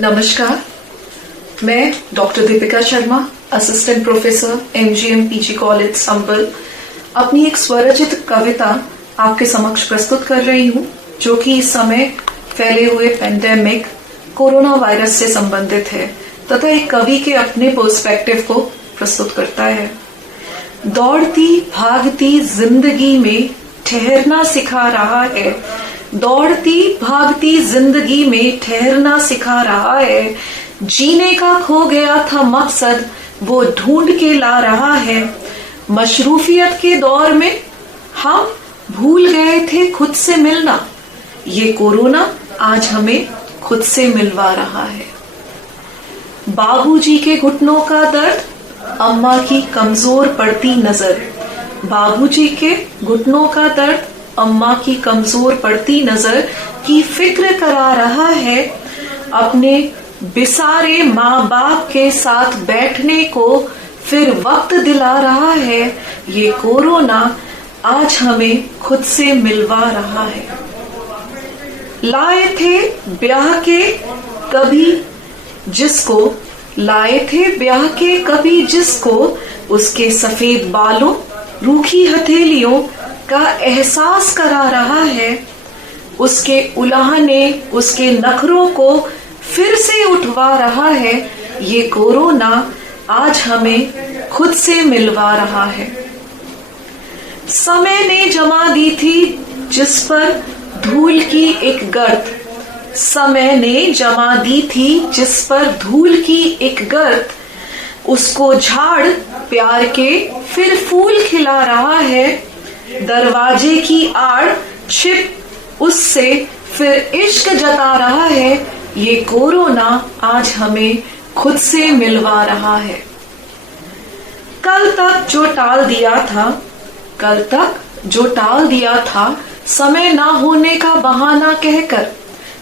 नमस्कार, मैं doctor Deepika Sharma, assistant professor MGM PG college Sambhal, अपनी एक स्वरचित कविता आपके समक्ष प्रस्तुत कर रही हूँ, जो कि इस समय फैले हुए पेंडेमिक कोरोना वायरस से संबंधित है तथा एक कवि के अपने पर्सपेक्टिव को प्रस्तुत करता है। दौड़ती भागती जिंदगी में ठहरना सिखा रहा है, दौड़ती भागती जिंदगी में ठहरना सिखा रहा है। जीने का खो गया था मकसद वो ढूंढ के ला रहा है। मशरूफियत के दौर में हम भूल गए थे खुद से मिलना, ये कोरोना आज हमें खुद से मिलवा रहा है। बाबूजी के घुटनों का दर्द, अम्मा की कमजोर पड़ती नजर, बाबूजी के घुटनों का दर्द, अम्मा की कमजोर पड़ती नजर की फिक्र करा रहा है। अपने बिसारे माँ बाप के साथ बैठने को फिर वक्त दिला रहा है। ये कोरोना आज हमें खुद से मिलवा रहा है। लाए थे ब्याह के कभी जिसको, लाए थे ब्याह के कभी जिसको, उसके सफेद बालों रूखी हथेलियों का एहसास करा रहा है। उसके उलाहने उसके नखरों को फिर से उठवा रहा है। ये कोरोना आज हमें खुद से मिलवा रहा है। समय ने जमा दी थी जिस पर धूल की एक गर्द, समय ने जमा दी थी जिस पर धूल की एक गर्द, उसको झाड़ प्यार के फिर फूल खिला रहा है। दरवाजे की आड़ छिप उससे फिर इश्क जता रहा है। ये कोरोना आज हमें खुद से मिलवा रहा है। कल तक जो टाल दिया था, कल तक जो टाल दिया था समय ना होने का बहाना कहकर,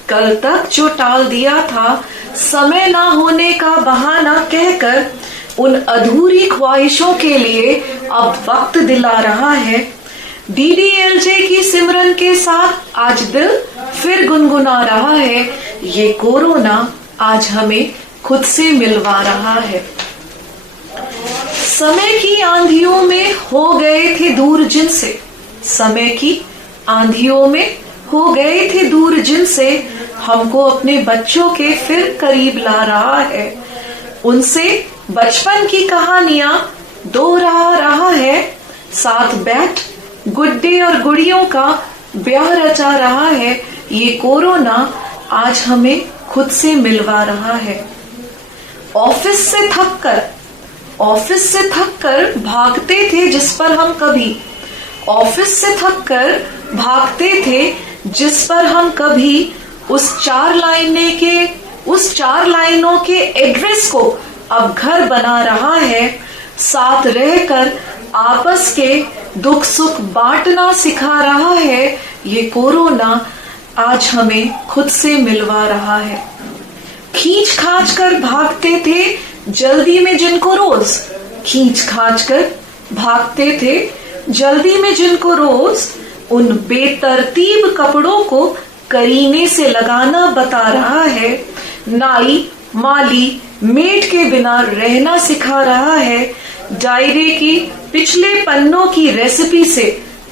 कल तक जो टाल दिया था समय ना होने का बहाना कहकर, उन अधूरी ख्वाहिशों के लिए अब वक्त दिला रहा है। DDLJ की सिमरन के साथ आज दिल फिर गुनगुना रहा है। ये कोरोना आज हमें खुद से मिलवा रहा है। समय की आंधियों में हो गए थे दूर जिनसे, समय की आंधियों में हो गए थे दूर जिनसे, हमको अपने बच्चों के फिर करीब ला रहा है। उनसे बचपन की कहानियां दोहरा रहा है। साथ बैठ गुड्डे और गुड़ियों का ब्याह रचा रहा है। ये कोरोना आज हमें खुद से मिलवा रहा है। ऑफिस से थककर, ऑफिस से थककर भागते थे जिस पर हम कभी, ऑफिस से थककर भागते थे जिस पर हम कभी, उस चार लाइनों के एड्रेस को अब घर बना रहा है। साथ रहकर आपस के दुख सुख बांटना सिखा रहा है। ये कोरोना आज हमें खुद से मिलवा रहा है। खींच खाच कर भागते थे जल्दी में जिनको रोज, खींच खाच कर भागते थे जल्दी में जिनको रोज, उन बेतरतीब कपड़ों को करीने से लगाना बता रहा है। नाई माली मेड के बिना रहना सिखा रहा है। डायरी की पिछले पन्नों की रेसिपी से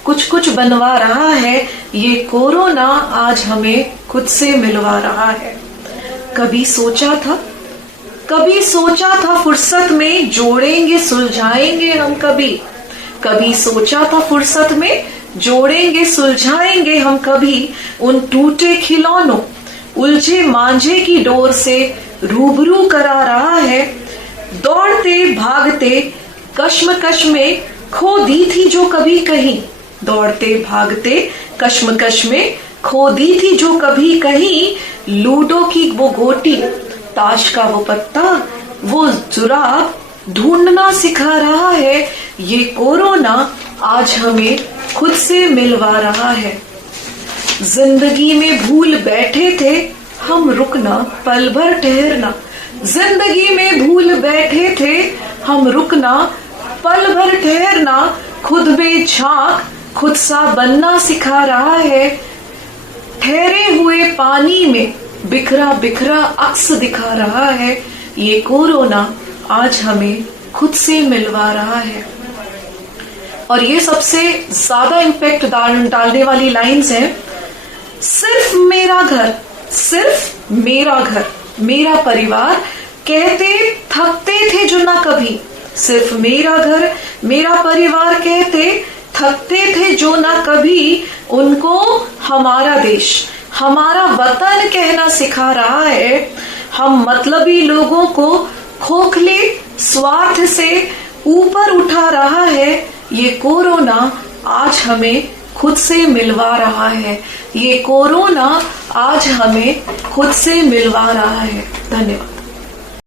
कुछ कुछ बनवा रहा है। ये कोरोना आज हमें खुद से मिलवा रहा है। कभी सोचा था फुर्सत में जोड़ेंगे सुलझाएंगे हम कभी, कभी सोचा था फुर्सत में जोड़ेंगे सुलझाएंगे हम कभी, उन टूटे खिलौनों उलझे मांझे की डोर से रूबरू करा रहा है। दौड़ते भागते कश्मकश में खो दी थी जो कभी कहीं, दौड़ते भागते कश्मकश में खो दी थी जो कभी कहीं, लूडो की वो गोटी ताश का वो पत्ता वो जुराब ढूंढना सिखा रहा है। ये कोरोना आज हमें खुद से मिलवा रहा है। जिंदगी में भूल बैठे थे हम रुकना पल भर ठहरना, जिंदगी में भूल बैठे थे हम रुकना पल भर ठहरना, खुद में झांक खुद सा बनना सिखा रहा है। ठहरे हुए पानी में बिखरा बिखरा अक्स दिखा रहा है। ये कोरोना आज हमें खुद से मिलवा रहा है। और ये सबसे ज्यादा इम्पैक्ट डालने वाली लाइंस हैं। सिर्फ मेरा घर, सिर्फ मेरा घर, मेरा परिवार कहते थकते थे जो ना कभी। सिर्फ मेरा घर, मेरा परिवार कहते थकते थे जो ना कभी। उनको हमारा देश, हमारा वतन कहना सिखा रहा है। हम मतलबी लोगों को खोखले स्वार्थ से ऊपर उठा रहा है। ये कोरोना आज हमें खुद से मिलवा रहा है। ये कोरोना आज हमें खुद से मिलवा रहा है। धन्यवाद।